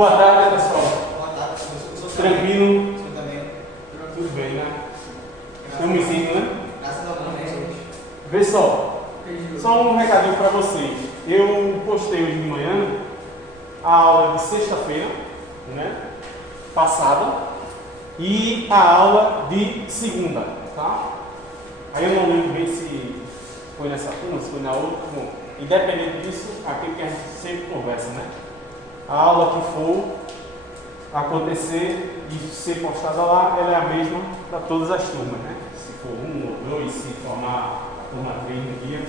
Boa tarde, pessoal. Boa tarde, professor. Tranquilo? Você também? Tudo bem, né? Estamos indo, né? Graças a Deus. Vê só um recadinho para vocês. Eu postei hoje de manhã a aula de sexta-feira, né? Passada, e a aula de segunda, tá? Aí eu não lembro bem se foi nessa turma, se foi na outra. Bom, independente disso, aquilo que a gente sempre conversa, né? A aula que for acontecer e ser postada lá, ela é a mesma para todas as turmas, né? Se for um ou dois, se formar a turma 3 no dia.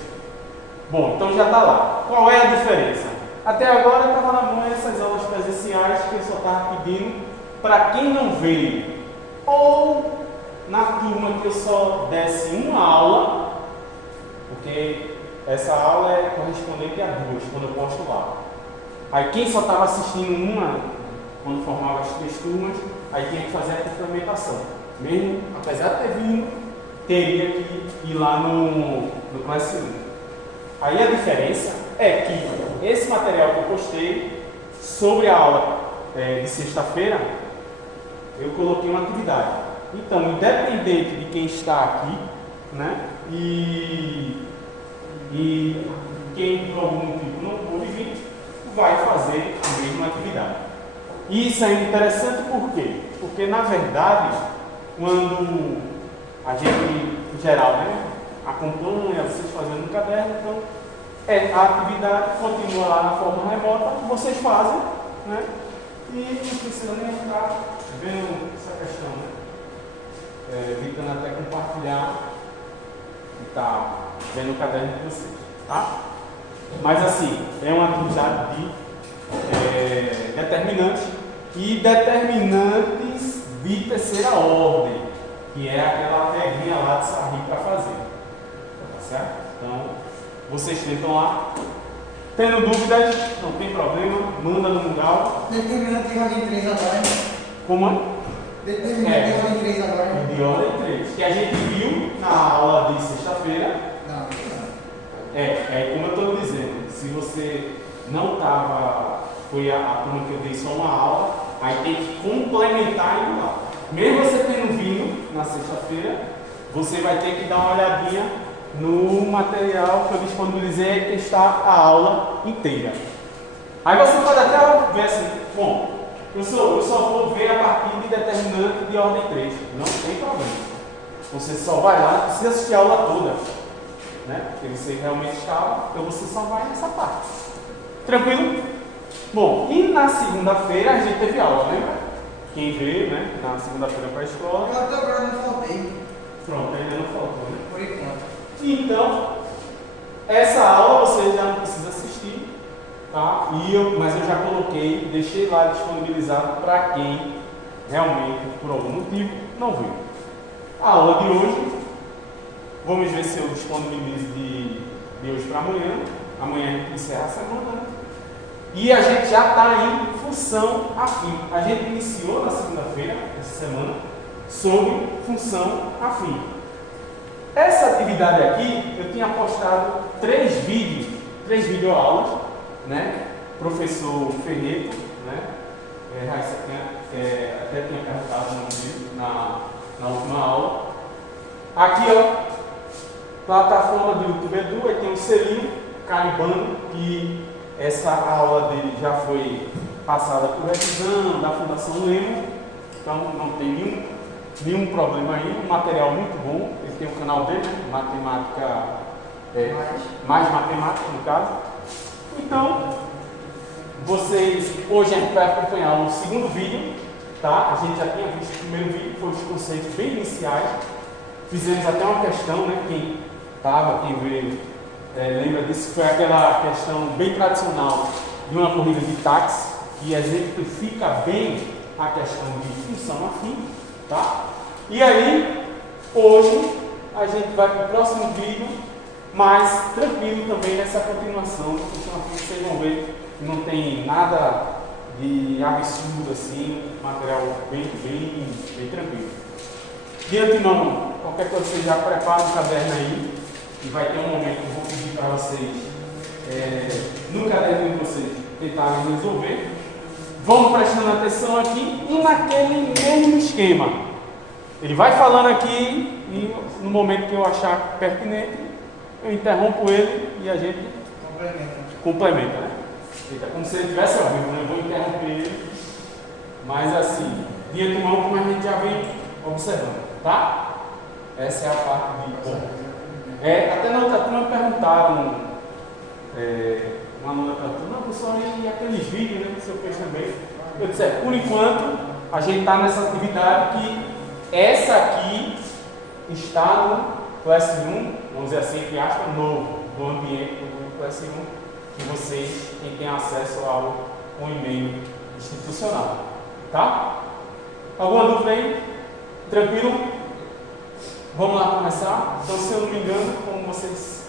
Bom, então já está lá. Qual é a diferença? Até agora estava na mão essas aulas presenciais que eu só estava pedindo para quem não veio, ou na turma que eu só desse uma aula, porque essa aula é correspondente a duas, quando eu posto lá. Aí quem só estava assistindo uma, quando formava as 3 turmas, aí tinha que fazer a complementação. Mesmo, apesar de ter vindo, teria que ir lá no Classroom. Aí a diferença é que esse material que eu postei sobre a aula de sexta-feira, eu coloquei uma atividade. Então, independente de quem está aqui, né, e quem por algum motivo não pôde vir, vai fazer a mesma atividade. E isso é interessante por quê? Porque, na verdade, quando a gente, em geral, né, acompanha vocês fazendo no caderno, então, a atividade continua lá na forma remota, vocês fazem, né, e não precisa nem ficar vendo essa questão, né, evitando até compartilhar e tá vendo o caderno de vocês, tá? Mas assim, é uma atividade de determinantes e determinantes de terceira ordem, que é aquela regrinha lá de Sarri para fazer. Tá certo? Então, vocês tentam lá. Tendo dúvidas, não tem problema, manda no mural. Determinante de ordem 3 agora, hein? Como é? Determinante de ordem 3 agora, hein? De ordem 3, que a gente viu na aula de sexta-feira. Não. Como eu estou dizendo, se você não estava, foi a turma que eu dei só uma aula, aí tem que complementar e lá. Mesmo você tendo vindo na sexta-feira, você vai ter que dar uma olhadinha no material que eu disponibilizei, que está a aula inteira. Aí você pode até ver assim, bom, eu só vou ver a partir de determinante de ordem 3, não tem problema. Você só vai lá, precisa assistir a aula toda. Né? Porque você realmente estava, então você só vai nessa parte. Tranquilo? Bom, e na segunda-feira a gente teve aula, lembra? Quem veio, né? Na segunda-feira para a escola. Eu até agora não faltei. Pronto, ainda não faltou, né? Por enquanto. Então, essa aula você já não precisa assistir, tá? Mas eu já coloquei, deixei lá disponibilizado para quem realmente, por algum motivo, não veio. A aula de hoje, vamos ver se eu disponibilizo de hoje para amanhã. Amanhã a gente encerra a semana, né? E a gente já está em função afim. A gente iniciou na segunda-feira, essa semana, sobre função afim. Essa atividade aqui, eu tinha postado 3 videoaulas, né? Professor Ferreto, né? Raíssa até tinha perguntado o nome dele na última aula. Aqui, ó. Plataforma do YouTube Edu, aí tem um selinho carimbando que essa aula dele já foi passada por revisão da Fundação Lemo, então não tem nenhum problema aí, um material muito bom. Ele tem o canal dele, né? Matemática, mais matemática no caso. Então, hoje a gente vai acompanhar o segundo vídeo, tá? A gente já tinha visto o primeiro vídeo, foi os conceitos bem iniciais. Fizemos até uma questão, né? Quem veio, lembra disso, foi aquela questão bem tradicional de uma corrida de táxi, que exemplifica bem a questão de função afim, tá? E aí, hoje, a gente vai para o próximo vídeo, mais tranquilo também nessa continuação da função afim. Vocês vão ver que não tem nada de absurdo assim, material bem tranquilo. De antemão, qualquer coisa você já prepara o caderno aí, e vai ter um momento que eu vou pedir para vocês, no caderno de vocês, tentarem resolver. vamos prestando atenção aqui e naquele mesmo esquema. Ele vai falando aqui e no momento que eu achar pertinente, eu interrompo ele e a gente complementa, né? É como se ele estivesse ao vivo, né? Eu vou interromper ele, mas assim, de antemão, como a gente já vem observando, tá? Essa é a parte de bom. Até na outra turma perguntaram, uma aluna perguntou, não, professor, e aqueles vídeos, né, que o senhor fez também? Eu disse, por enquanto, a gente está nessa atividade que essa aqui está no Classroom, vamos dizer assim, entre aspas, novo, do ambiente do Classroom, que vocês têm acesso ao e-mail institucional, tá? Alguma dúvida aí? Tranquilo? Vamos lá começar? Então, se eu não me engano, como vocês...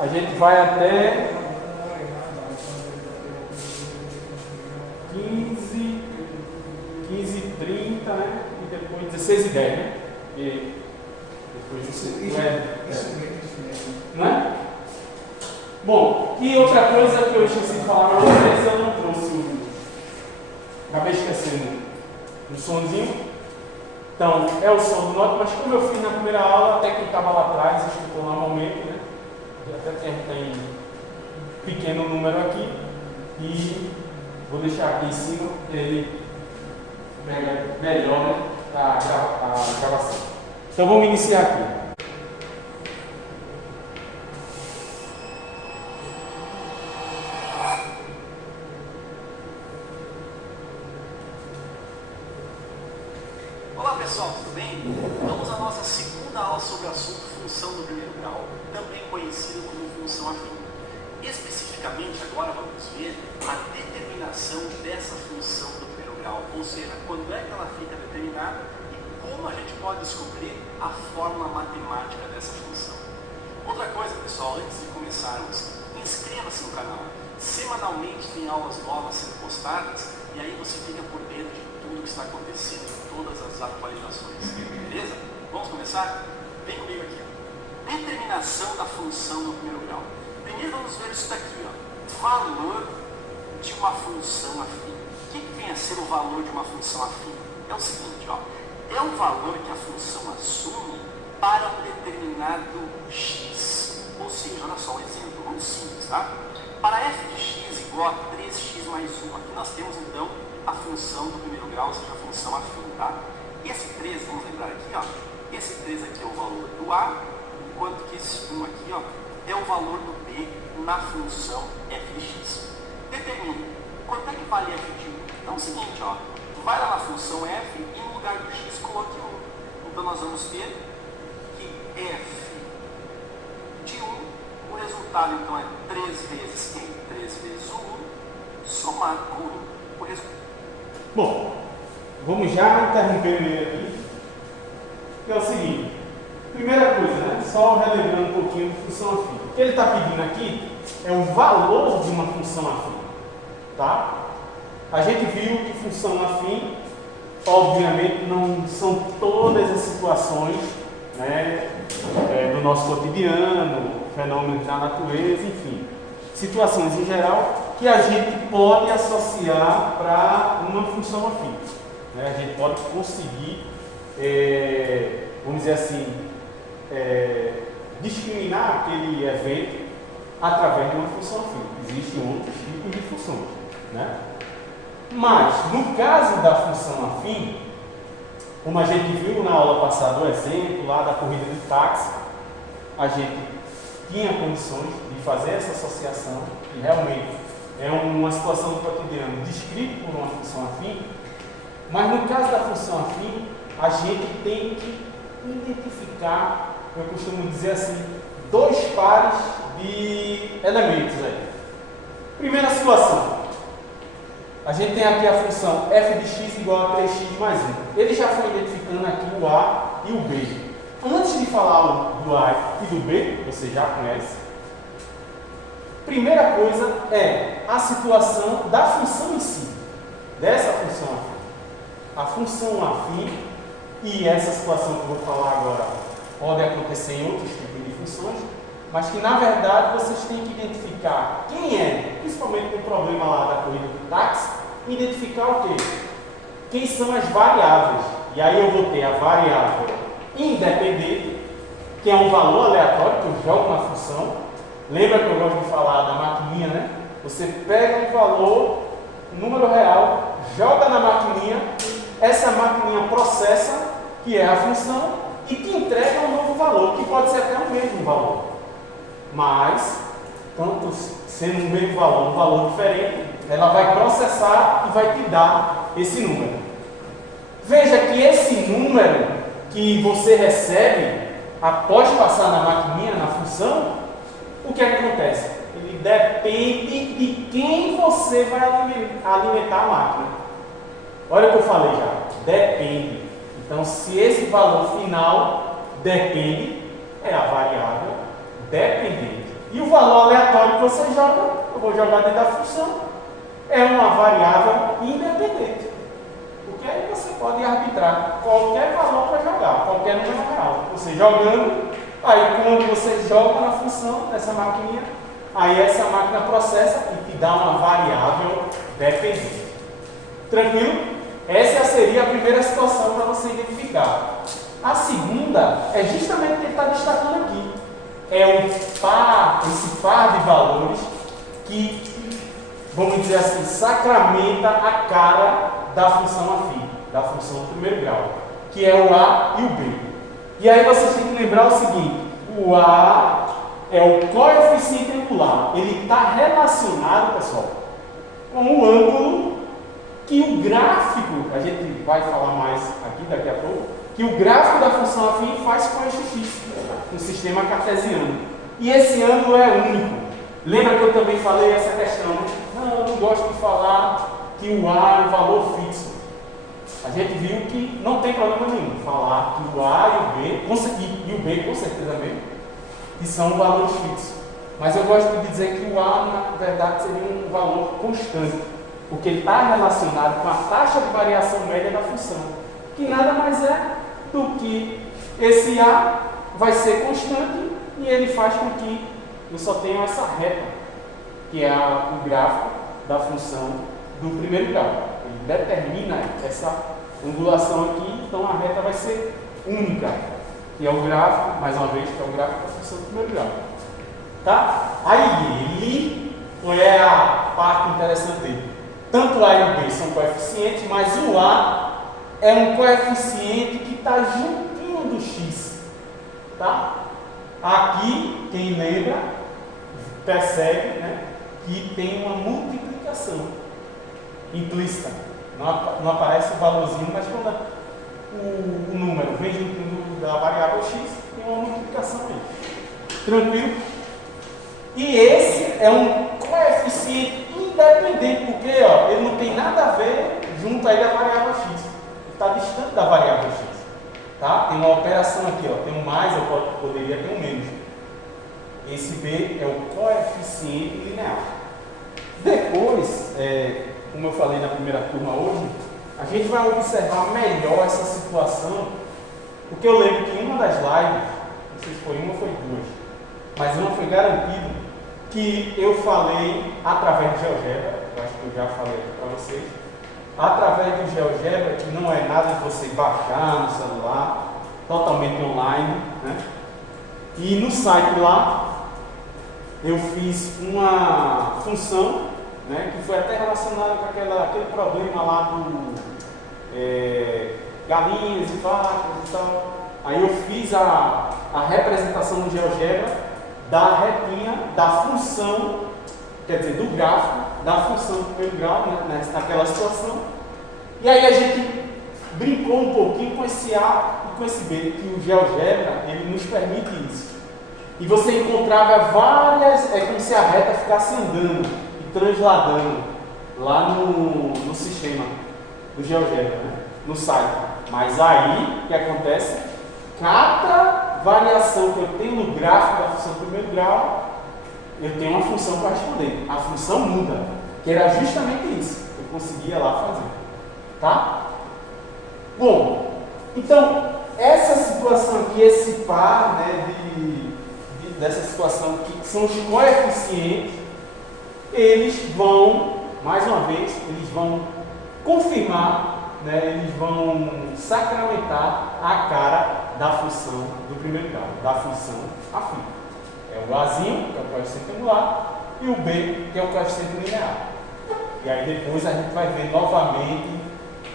A gente vai até 15h30, né? E depois 16h10, né? E depois Isso mesmo. Né? Bom, e outra coisa que eu esqueci de falar para vocês, eu não trouxe o... Acabei esquecendo o somzinho. Então, é o som do note, mas como eu fiz na primeira aula, até quem estava lá atrás escutou normalmente, né? Até tem pequeno número aqui. E vou deixar aqui em cima, ele pega melhor, né, a gravação. Então vamos iniciar aqui. Olá pessoal, tudo bem? Vamos à nossa segunda aula sobre o assunto função do primeiro grau, também conhecido como função afim. Especificamente agora vamos ver a determinação dessa função do primeiro grau, ou seja, quando é que ela fica determinada e como a gente pode descobrir a fórmula matemática dessa função. Outra coisa pessoal, antes de começarmos, inscreva-se no canal. Semanalmente tem aulas novas sendo postadas e aí você fica por dentro de tudo que está acontecendo, todas as atualizações, beleza? Vamos começar? Vem comigo aqui, ó. Determinação da função no primeiro grau. Primeiro vamos ver isso daqui, ó. Valor de uma função afim. O que vem a ser o valor de uma função afim? É o seguinte, ó. É o valor que a função assume para um determinado x. Ou seja, olha só um exemplo muito simples, tá? Para f de x igual a 3x mais 1. Aqui nós temos então a função do primeiro grau, ou seja, a função afim, tá? Esse 3, vamos lembrar aqui, ó. Esse 3 aqui é o valor do a, enquanto que esse 1 aqui, ó, é o valor do b na função f de x. Determine quanto é que vale f de 1. Então é o seguinte, ó, vai lá na função f e no lugar do x coloque 1. Então nós vamos ter que f de 1, o resultado então é 3 vezes quem? 3 vezes o 1, somado com 1. O resultado. Bom, vamos já interromper ele aqui. Que é o seguinte. Primeira coisa, né? Só relembrando um pouquinho de função afim. O que ele está pedindo aqui é o valor de uma função afim. Tá? A gente viu que função afim, obviamente, não são todas as situações, né, do nosso cotidiano, fenômenos da natureza, enfim. Situações em geral que a gente pode associar para uma função afim. Né? A gente pode conseguir, vamos dizer assim, discriminar aquele evento através de uma função afim. Existem outros tipos de funções, né? Mas, no caso da função afim, como a gente viu na aula passada, o exemplo lá da corrida de táxi, a gente tinha condições de fazer essa associação, e realmente é uma situação do cotidiano descrita por uma função afim, mas no caso da função afim, a gente tem que identificar, eu costumo dizer assim, 2 pares de elementos aí. Primeira situação, a gente tem aqui a função f de x igual a 3x mais 1. Ele já foi identificando aqui o a e o b. Antes de falar do a e do b, você já conhece, primeira coisa é a situação da função em si, dessa função afim. A função afim, e essa situação que eu vou falar agora pode acontecer em outros tipos de funções, mas que na verdade vocês têm que identificar quem é, principalmente no problema lá da corrida do táxi, identificar o quê? Quem são as variáveis. E aí eu vou ter a variável independente, que é um valor aleatório que eu jogo na função. Lembra que eu gosto de falar da maquininha, né? Você pega um valor, um número real, joga na maquininha, essa maquininha processa, que é a função, e te entrega um novo valor, que pode ser até o mesmo valor. Mas, tanto sendo o mesmo valor, um valor diferente, ela vai processar e vai te dar esse número. Veja que esse número que você recebe após passar na maquininha, na função, o que acontece? Ele depende de quem você vai alimentar a máquina. Olha o que eu falei já, depende. Então, se esse valor final depende, é a variável dependente. E o valor aleatório que você joga, eu vou jogar dentro da função, é uma variável independente. Porque aí você pode arbitrar qualquer valor para jogar, qualquer número real. Você jogando, aí quando você joga na função dessa maquininha, aí essa máquina processa e te dá uma variável dependente. Tranquilo? Essa seria a primeira situação para você identificar. A segunda é justamente o que ele está destacando aqui. É esse par de valores que, vamos dizer assim, sacramenta a cara da função afim, da função do primeiro grau, que é o A e o B. E aí vocês têm que lembrar o seguinte: o A é o coeficiente angular. Ele está relacionado, pessoal, com o ângulo que o gráfico, a gente vai falar mais aqui daqui a pouco, que o gráfico da função afim faz com eixo x, no sistema cartesiano. E esse ângulo é único. Lembra que eu também falei essa questão, né? Não, eu não gosto de falar que o A é um valor fixo. A gente viu que não tem problema nenhum falar que o A e o B, e o B com certeza mesmo, que são valores fixos. Mas eu gosto de dizer que o A, na verdade, seria um valor constante, porque ele está relacionado com a taxa de variação média da função, que nada mais é do que esse A vai ser constante e ele faz com que eu só tenha essa reta, que é o gráfico da função do primeiro grau. Ele determina essa angulação aqui, então a reta vai ser única, que é o gráfico, mais uma vez, que é o gráfico da função do primeiro grau. Tá? Aí, qual é a parte interessante dele? Tanto A e o B são coeficientes, mas o A é um coeficiente que está juntinho do x. Tá? Aqui, quem lembra, percebe, né, que tem uma multiplicação implícita. Não aparece o valorzinho, mas quando o número vem junto da variável x, tem uma multiplicação aí. Tranquilo? E esse é um coeficiente independente, porque ó, ele não tem nada a ver junto aí da variável x. Ele está distante da variável x. Tá? Tem uma operação aqui, ó, tem um mais, eu poderia ter um menos. Esse B é o coeficiente linear. Depois, como eu falei na primeira turma hoje, a gente vai observar melhor essa situação, porque eu lembro que em uma das lives, não sei se foi uma ou foi duas, mas uma foi garantido que eu falei através de GeoGebra, eu acho que eu já falei aqui para vocês, através do GeoGebra, que não é nada de você baixar no celular, totalmente online, né? E no site lá, eu fiz uma função, né, que foi até relacionada com aquele problema lá do galinhas e vacas e tal. Aí eu fiz a representação no GeoGebra da retinha, da função, quer dizer, do gráfico, da função do primeiro grau, né, naquela situação. E aí a gente brincou um pouquinho com esse A e com esse B, que o GeoGebra, ele nos permite isso. E você encontrava várias, é como se a reta ficasse andando e transladando lá no sistema do GeoGebra, né, no site. Mas aí, o que acontece? Cada variação que eu tenho no gráfico da função do primeiro grau, eu tenho uma função correspondente. A função muda, que era justamente isso que eu conseguia lá fazer. Tá? Bom, então, essa situação aqui, esse par, né, dessa situação que são os coeficientes, eles vão, mais uma vez, eles vão confirmar, né, eles vão sacramentar a cara da função do primeiro grau, da função afim. É o Azinho, que é o coeficiente angular, e o B, que é o coeficiente linear. E aí depois a gente vai ver novamente,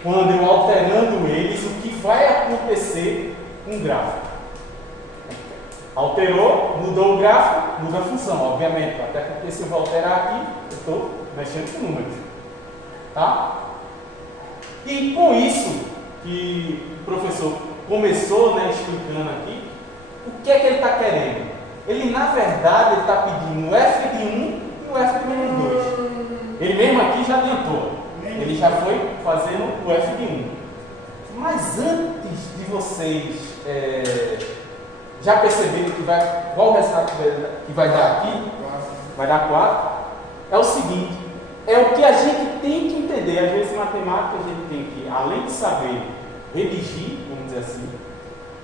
quando eu alterando eles, o que vai acontecer com o gráfico. Alterou, mudou o gráfico, muda a função, obviamente, até porque se eu vou alterar aqui, eu estou mexendo com números. Tá? E com isso que o professor começou, né, explicando aqui, o que é que ele está querendo? Ele, na verdade, ele está pedindo o f de 1 e o f de menos 2. Ele mesmo aqui já adiantou. Ele já foi fazendo o f de 1. Mas antes de vocês já perceberem qual o resultado que vai dar aqui, vai dar 4, é o seguinte, é o que a gente tem que entender. Às vezes, em matemática, a gente tem que, além de saber redigir, vamos dizer assim,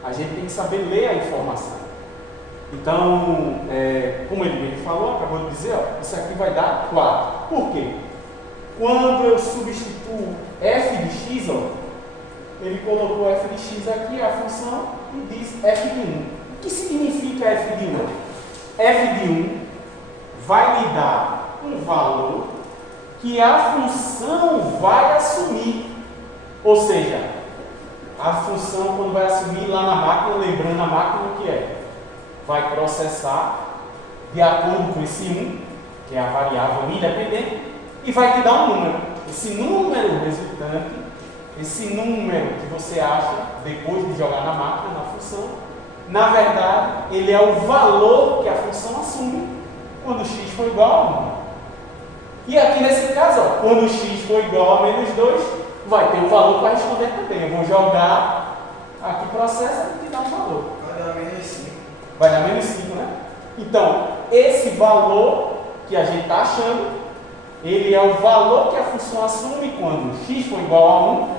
a gente tem que saber ler a informação. Então, como ele mesmo falou, acabou de dizer, ó, isso aqui vai dar 4. Por quê? Quando eu substituo f de x, ó, ele colocou f de x aqui, a função, e diz f de 1. O que significa f de 1? F de 1 vai lhe dar um valor que a função vai assumir. Ou seja, a função, quando vai assumir lá na máquina, lembrando a máquina o que é? Vai processar de acordo com esse 1, que é a variável independente, e vai te dar um número. Esse número resultante, esse número que você acha depois de jogar na máquina, na função, na verdade, ele é o valor que a função assume quando x for igual a 1. E aqui nesse caso, ó, quando x for igual a menos 2, vai ter um valor para responder também. Eu vou jogar aqui, processa e te dá um valor. Vai dar menos 5. Vai dar menos 5, né? Então, esse valor que a gente está achando, ele é o valor que a função assume quando x for igual a 1,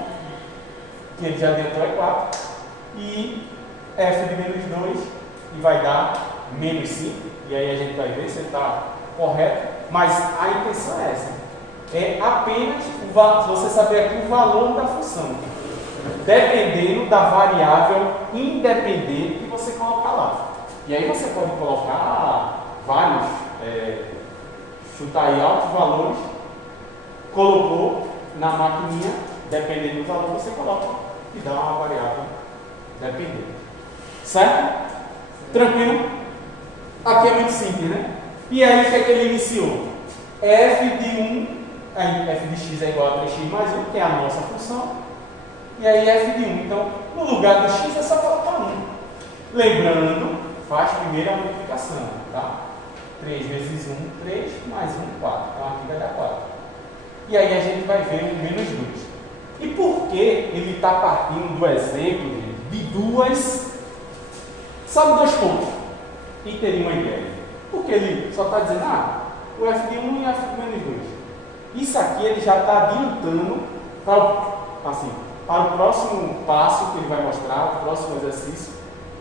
que ele já adiantou é 4, e f de menos 2, e vai dar menos 5, e aí a gente vai ver se está correto, mas a intenção é essa. É apenas você saber aqui o valor da função, dependendo da variável independente que você colocar lá. E aí você pode colocar vários, chutar aí altos valores, colocou na maquininha, dependendo do valor você coloca e dá uma variável dependente. Certo? Tranquilo? Aqui é muito simples, né? E aí o que é que ele iniciou? F de 1, aí f de x é igual a 3x mais 1, que é a nossa função. E aí f de 1. Então, no lugar do x é só colocar 1. Lembrando, faz primeiro a multiplicação, tá? 3 vezes 1, 3, mais 1, 4. Então aqui vai dar 4. E aí a gente vai ver o menos 2. E por que ele está partindo do exemplo de duas, só de 2 pontos? Quem teria uma ideia? Porque ele só está dizendo, o f de 1 e o f de menos 2. Isso aqui ele já está adiantando para o próximo passo que ele vai mostrar, o próximo exercício,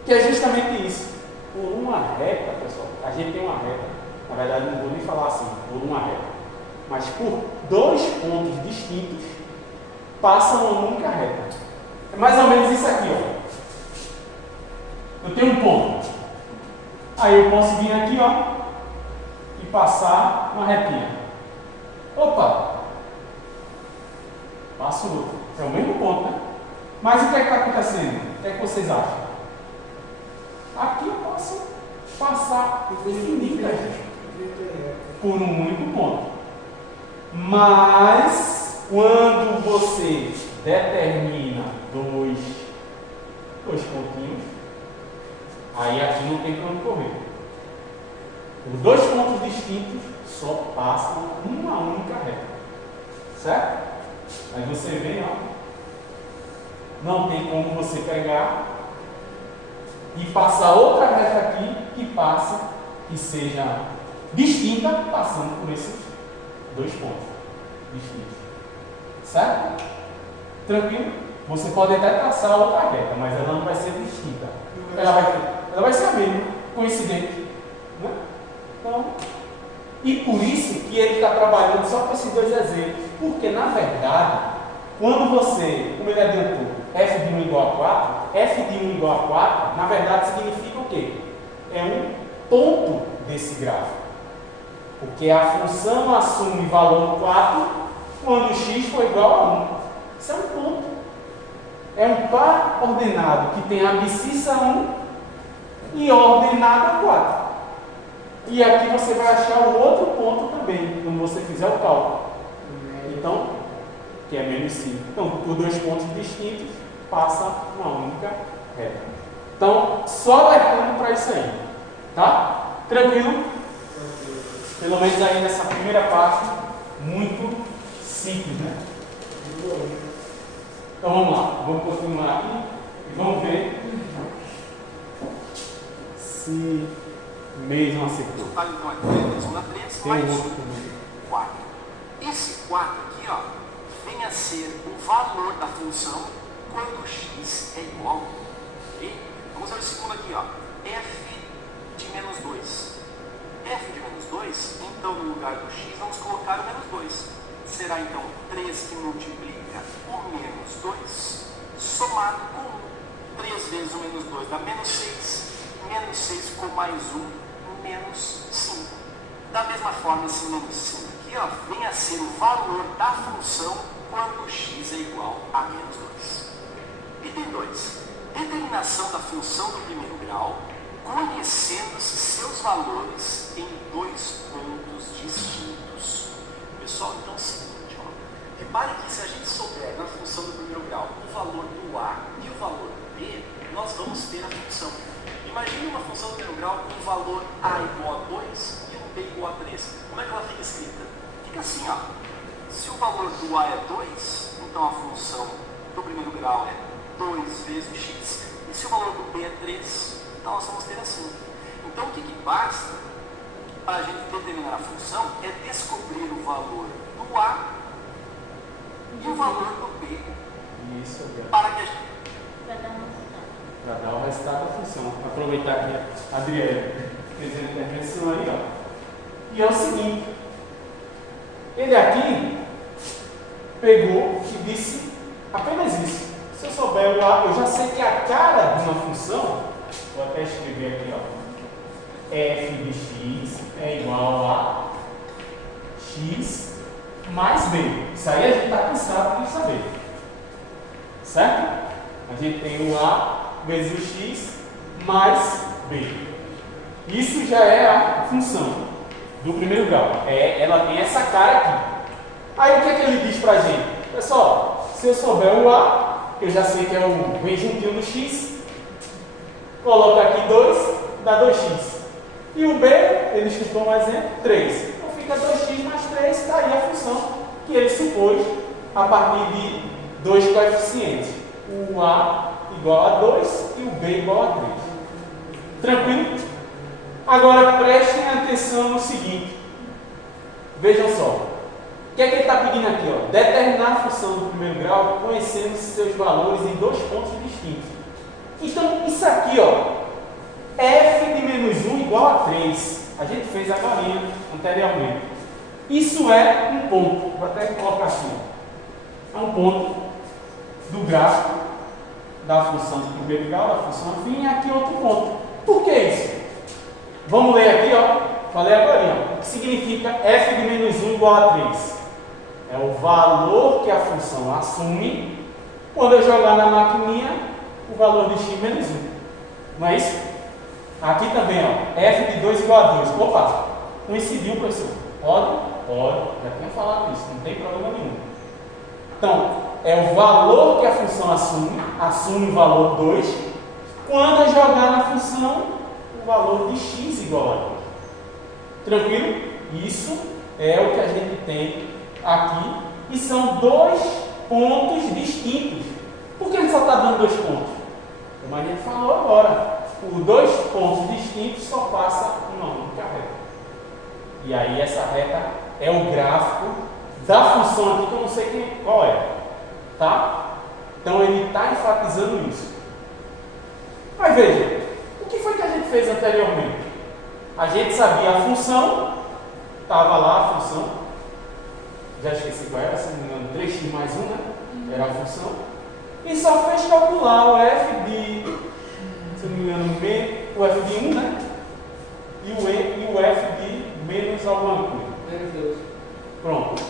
que é justamente isso. Por uma reta, pessoal, a gente tem uma reta, na verdade não vou nem falar assim, por uma reta, mas por 2 pontos distintos, passa uma única reta. É mais ou menos isso aqui, ó. Eu tenho um ponto. Aí eu posso vir aqui, ó, e passar uma retinha. Opa! Passo outro. É o mesmo ponto, né? Mas o que é que está acontecendo? O que é que vocês acham? Aqui eu posso passar infinitas por um único ponto. Mas quando você determina dois pontinhos, aí aqui não tem para onde correr. Os 2 pontos distintos só passam uma única reta. Certo? Aí você vem, ó. Não tem como você pegar e passar outra reta aqui que seja distinta, passando por esses 2 pontos distintos. Certo? Tranquilo? Você pode até traçar outra reta, mas ela não vai ser distinta. Ela vai ser a mesma, coincidente. Né? Então, e por isso que ele está trabalhando só com esses 2 exemplos. Porque, na verdade, quando você, como ele adiantou, f de 1 igual a 4, f de 1 igual a 4, na verdade significa o quê? É um ponto desse gráfico. Porque a função assume valor 4 quando x for igual a 1. Isso é um ponto. É um par ordenado que tem abscissa 1 e ordenada 4. E aqui você vai achar o outro ponto também, quando você fizer o cálculo. Então, que é menos 5. Então, por dois pontos distintos, passa uma única reta. Então, só alertando para isso aí. Tá? Tranquilo? Pelo menos aí nessa primeira parte, muito simples, né? Então vamos lá, vamos continuar aqui e vamos ver se mesmo acertou. Aí, então, é 3 na 3, Tem mais um outro 1, também. 4. Esse 4 aqui, ó, vem a ser o valor da função quando x é igual. Ok? Vamos ver o segundo aqui, ó. F de menos 2. F de menos 2, então no lugar do x vamos colocar o menos 2. Será então 3 que multiplica o menos 2 somado com 1. 3 vezes o menos 2 dá menos 6. Menos 6 com mais 1, menos 5. Da mesma forma, esse menos 5 aqui, ó, vem a ser o valor da função quando x é igual a menos 2. Item 2. Determinação da função do primeiro grau, conhecendo-se seus valores em dois pontos distintos. Pessoal, então é o seguinte, ó. Repare que se a gente souber na função do primeiro grau o valor do A e o valor do B, nós vamos ter a função. Imagine uma função do primeiro grau com o valor A igual a 2 e o B igual a 3. Como é que ela fica escrita? Fica assim, ó. Se o valor do A é 2, então a função do primeiro grau é 2 vezes x. E se o valor do B é 3, então nós vamos ter assim. Então o que basta para a gente determinar a função é descobrir o valor do A e o valor do B. Isso, Adriano. Para que a gente... Para dar o resultado da função. Aproveitar que a Adriana fez a intervenção aí, ó. E é o seguinte. Ele aqui pegou e disse apenas isso. Se eu souber o A, eu já sei que a cara de uma função, vou até escrever aqui, ó, f de x é igual a x mais b. Isso aí a gente está cansado de saber. Certo? A gente tem o A vezes o x mais b. Isso já é a função do primeiro grau. Ela tem essa cara aqui. Aí o que é que ele diz pra gente? Pessoal, se eu souber o A, eu já sei que é o bem juntinho do x, coloco aqui 2, dá 2x. E o B, ele escutou um exemplo, 3. Então fica 2x mais 3, está aí a função que ele supôs a partir de dois coeficientes. O A igual a 2 e o B igual a 3. Tranquilo? Agora prestem atenção no seguinte. Vejam só. O que é que ele está pedindo aqui? Ó? Determinar a função do primeiro grau conhecendo seus valores em dois pontos distintos. Então, isso aqui, ó, f de menos 1 igual a 3. A gente fez agora anteriormente. Isso é um ponto. Vou até colocar assim. É um ponto do gráfico da função do primeiro grau, da função afim, e aqui outro ponto. Por que isso? Vamos ler aqui, ó. Falei agora, ó. O que significa f de menos 1 igual a 3? É o valor que a função assume quando eu jogar na maquininha o valor de x menos 1. Não é isso? Aqui também, ó. F de 2 igual a 2. Opa! Coincidiu, professor? Pode? Pode. Já tinha falado isso. Não tem problema nenhum. Então, é o valor que a função assume o valor 2, quando eu jogar na função o valor de x igual a 2. Tranquilo? Isso é o que a gente tem aqui, e são dois pontos distintos. Por que ele só está dando dois pontos? Como a gente falou agora, por dois pontos distintos só passa uma única reta. E aí essa reta é o gráfico da função aqui, que eu não sei qual é. Tá? Então ele está enfatizando isso. Mas veja, o que foi que a gente fez anteriormente? A gente sabia a função, estava lá a função, já esqueci qual era, se não me engano, 3x mais 1, né? era a função, e só fez calcular o f de, se não me engano, o f de 1, né? E o f de menos alguma coisa. Menos 2. Pronto.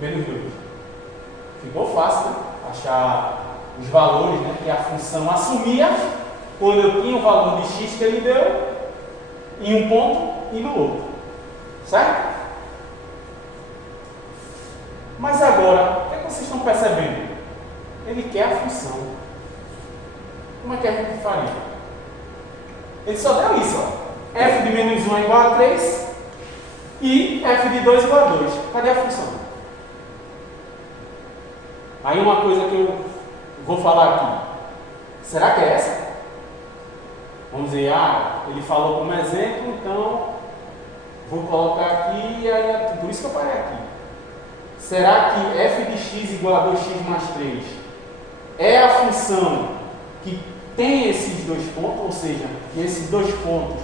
Menos 2. Ficou fácil, né? Achar os valores, né, que a função assumia quando eu tinha o valor de x que ele deu em um ponto e no outro. Certo? Mas agora, o que vocês estão percebendo? Ele quer a função. Como é que a gente faria? Ele só deu isso, ó. F de menos 1 é igual a 3 e f de 2 igual a 2. Cadê a função? Aí uma coisa que eu vou falar aqui. Será que é essa? Vamos dizer, ele falou como exemplo, então vou colocar aqui e aí, por isso que eu parei aqui. Será que f de x igual a 2x mais 3 é a função que tem esses dois pontos, ou seja, que esses dois pontos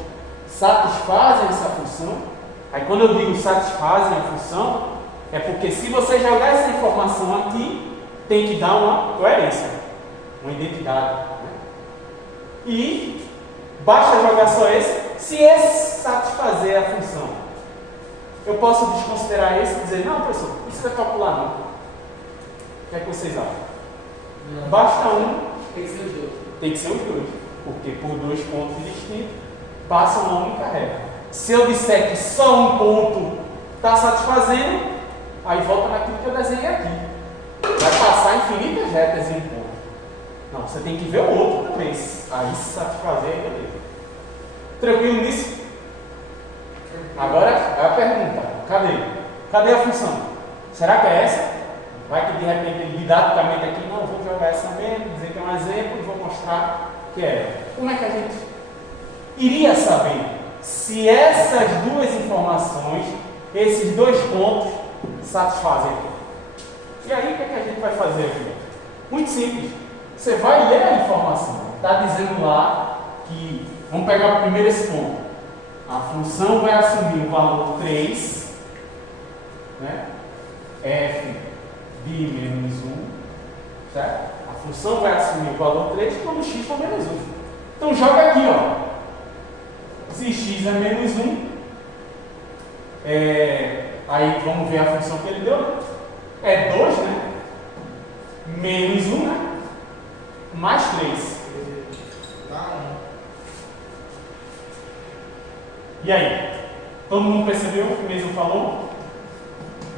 satisfazem essa função? Aí quando eu digo satisfazem a função, é porque se você jogar essa informação aqui, tem que dar uma coerência, uma identidade. Né? E basta jogar só esse, se esse satisfazer a função. Eu posso desconsiderar esse e dizer, não, professor, não precisa calcular não. O que é que vocês acham? Não. Basta um, Tem que ser os dois. tem que ser os dois, porque por dois pontos distintos, passa uma única regra. Se eu disser que só um ponto está satisfazendo, aí volta naquilo que eu desenhei aqui. Vai passar infinitas retas em um ponto. Não, você tem que ver o outro também. Aí se satisfazer, beleza. Tranquilo nisso? Agora é a pergunta: cadê a função? Será que é essa? Vai que de repente, didaticamente aqui, não, vou jogar essa mesmo, dizer que é um exemplo e vou mostrar que é. Como é que a gente iria saber se essas duas informações, esses dois pontos, satisfazem? E aí o que é que a gente vai fazer aqui? Muito simples. Você vai ler a informação. Está dizendo lá que, vamos pegar primeiro esse ponto. A função vai assumir o valor 3, né? F de menos 1, certo? A função vai assumir o valor 3 quando x for menos 1. Então joga aqui, ó. Se x é menos 1, aí vamos ver a função que ele deu, né? É 2, né? Menos 1, né? Mais 3. E aí? Todo mundo percebeu o que o mesmo falou?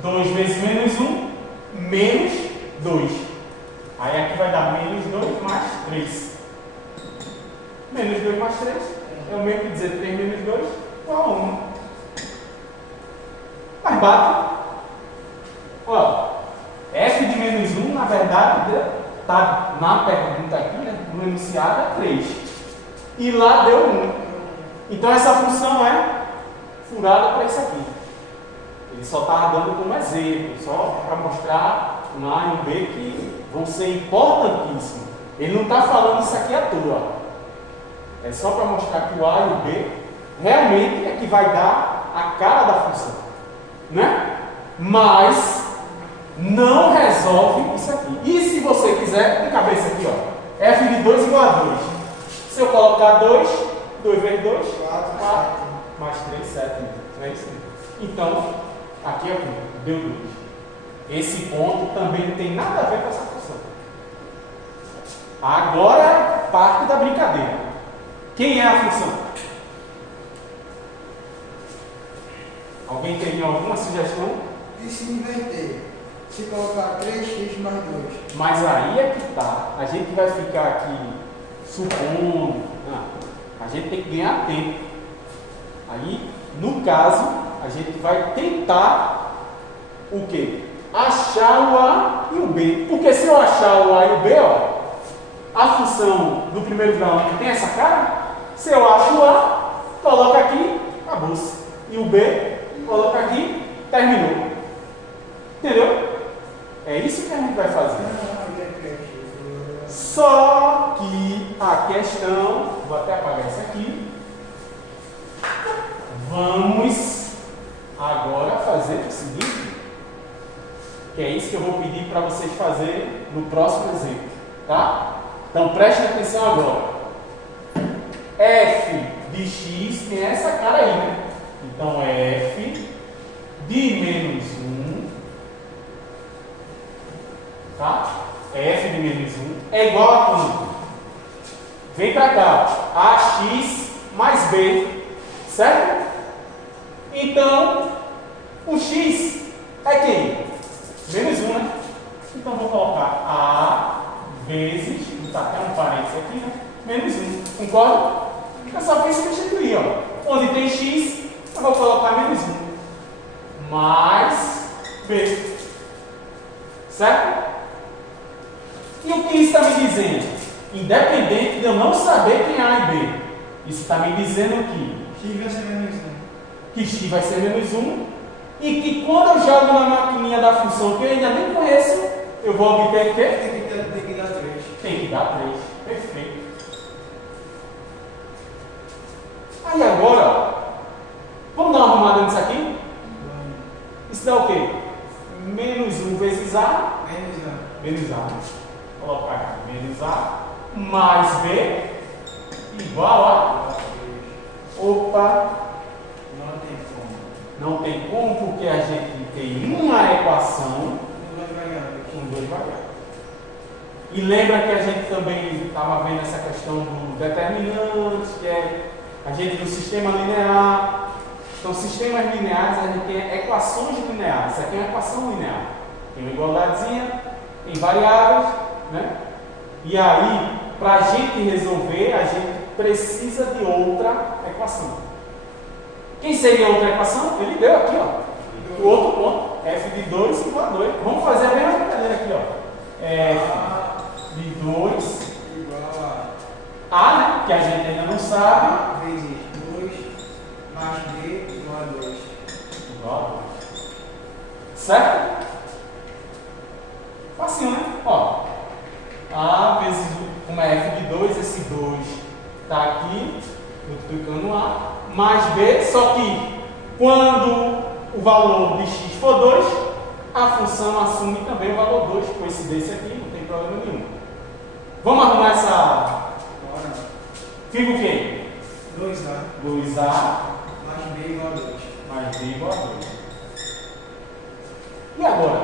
2 vezes menos 1, menos 2. Aí aqui vai dar menos 2 mais 3. Menos 2 mais 3 é o mesmo que dizer 3 menos 2 igual a 1. Mas bate. Ó, f de menos 1, na verdade, está na pergunta aqui, né, no enunciado, é 3. E lá deu 1. Então essa função é furada para isso aqui. Ele só está dando como exemplo, só para mostrar um A e um B que vão ser importantíssimos. Ele não está falando isso aqui à toa. É só para mostrar que o A e o B realmente é que vai dar a cara da função. Né? Mas não resolve isso aqui. E se você quiser, de cabeça aqui, ó, f de 2 igual a 2. Se eu colocar 2 vezes 2, 4, mais 3, 7. Não é isso? Então, aqui é o deu 2. Esse ponto também não tem nada a ver com essa função. Agora, parte da brincadeira. Quem é a função? Alguém tem alguma sugestão? E se inverter? Se colocar 3x mais 2. Mas aí é que tá. A gente vai ficar aqui supondo. A gente tem que ganhar tempo. Aí, no caso, a gente vai tentar o quê? Achar o A e o B. Porque se eu achar o A e o B, ó, a função do primeiro grau tem essa cara. Se eu acho o A, coloca aqui, acabou-se. E o B, coloca aqui, terminou. Entendeu? É isso que a gente vai fazer. Só que a questão, vou até apagar isso aqui. Vamos agora fazer o seguinte. que é isso que eu vou pedir para vocês fazerem no próximo exemplo, tá? Então prestem atenção agora. F de x tem essa cara aí, né? Então f de menos 1, tá? F de menos 1 é igual a quanto? Vem para cá, ax mais b, certo? Então, o x é quem? Menos 1, né? Então, vou colocar a vezes, vou botar até um parênteses aqui, né? Menos 1, concorda? Eu só fiz substituir, ó. Onde tem x, eu vou colocar menos 1 mais b, certo? E o que isso está me dizendo? Independente de eu não saber quem é A e B, isso está me dizendo X vai ser menos 1. que x vai ser menos 1 e que quando eu jogo na maquininha da função que eu ainda nem conheço, eu vou obter o quê? Tem que dar 3. Tem que dar 3. Perfeito. Aí agora, vamos dar uma arrumada nisso aqui? Isso dá o quê? Menos 1 vezes A. Menos A. Vou colocar aqui. Menos A mais B igual a... Opa! Não tem como, porque a gente tem uma equação com duas variáveis. E lembra que a gente também estava vendo essa questão do determinante, que é a gente do sistema linear. Então, sistemas lineares, a gente tem equações lineares. Isso aqui é uma equação linear. Tem uma igualdadezinha, tem variáveis, né? E aí, para a gente resolver, a gente precisa de outra equação. Quem seria a outra equação? Ele deu aqui, ó. O outro ponto, f de 2 igual a 2. Vamos fazer a mesma brincadeira aqui, ó. F de 2 igual a, né? Que a gente ainda não sabe. A vezes 2 mais B igual a 2. Igual a 2. Certo? Facinho, né? Ó. A vezes, como é f de 2, esse 2 está aqui, multiplicando A, mais B, só que quando o valor de x for 2, a função assume também o valor 2, coincidência aqui, não tem problema nenhum. Vamos arrumar essa... Bora. Fica o quê? 2A 2A mais B igual a 2. mais B igual a 2. E agora?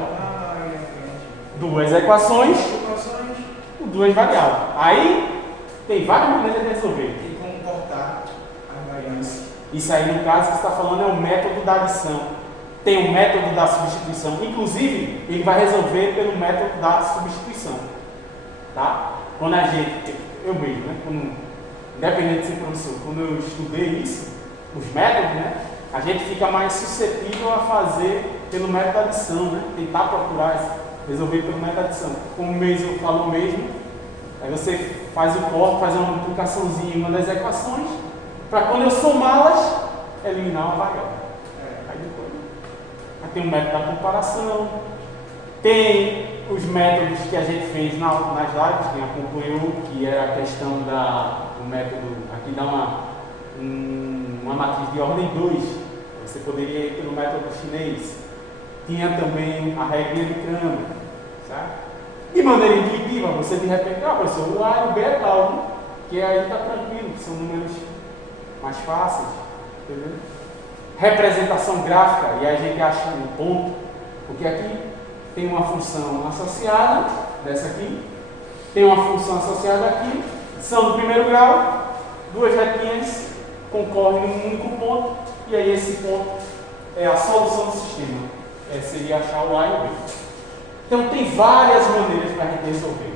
Duas equações Equações. com duas variáveis. Aí tem várias maneiras de resolver. E comportar as variáveis. Isso aí, no caso, que você está falando é o método da adição. Tem o método da substituição. Inclusive, ele vai resolver pelo método da substituição. Tá? Quando a gente, eu mesmo, né? Independente de ser professor, quando eu estudei isso, os métodos, né? A gente fica mais suscetível a fazer pelo método da adição, né? Tentar procurar resolver pelo método da adição. Como o mesmo falou mesmo, aí você faz o corte, faz uma multiplicaçãozinha em uma das equações, para quando eu somá-las, eliminar uma variável. Aí depois. Aí tem o método da comparação, tem os métodos que a gente fez nas lives, quem acompanhou, que era a questão do método, aqui dá uma matriz de ordem 2, você poderia ir pelo método chinês. Tinha também a regra de Kramer, certo? De maneira intuitiva, você de repente, professor, o A e o B é tal, né? Que aí está tranquilo, que são números mais fáceis, entendeu? Representação gráfica, e aí a gente acha um ponto, porque aqui tem uma função associada, dessa aqui, tem uma função associada aqui, são do primeiro grau, duas retinhas concorrem num único ponto, e aí esse ponto é a solução do sistema. Seria achar o A e o B. Então tem várias maneiras para a gente resolver.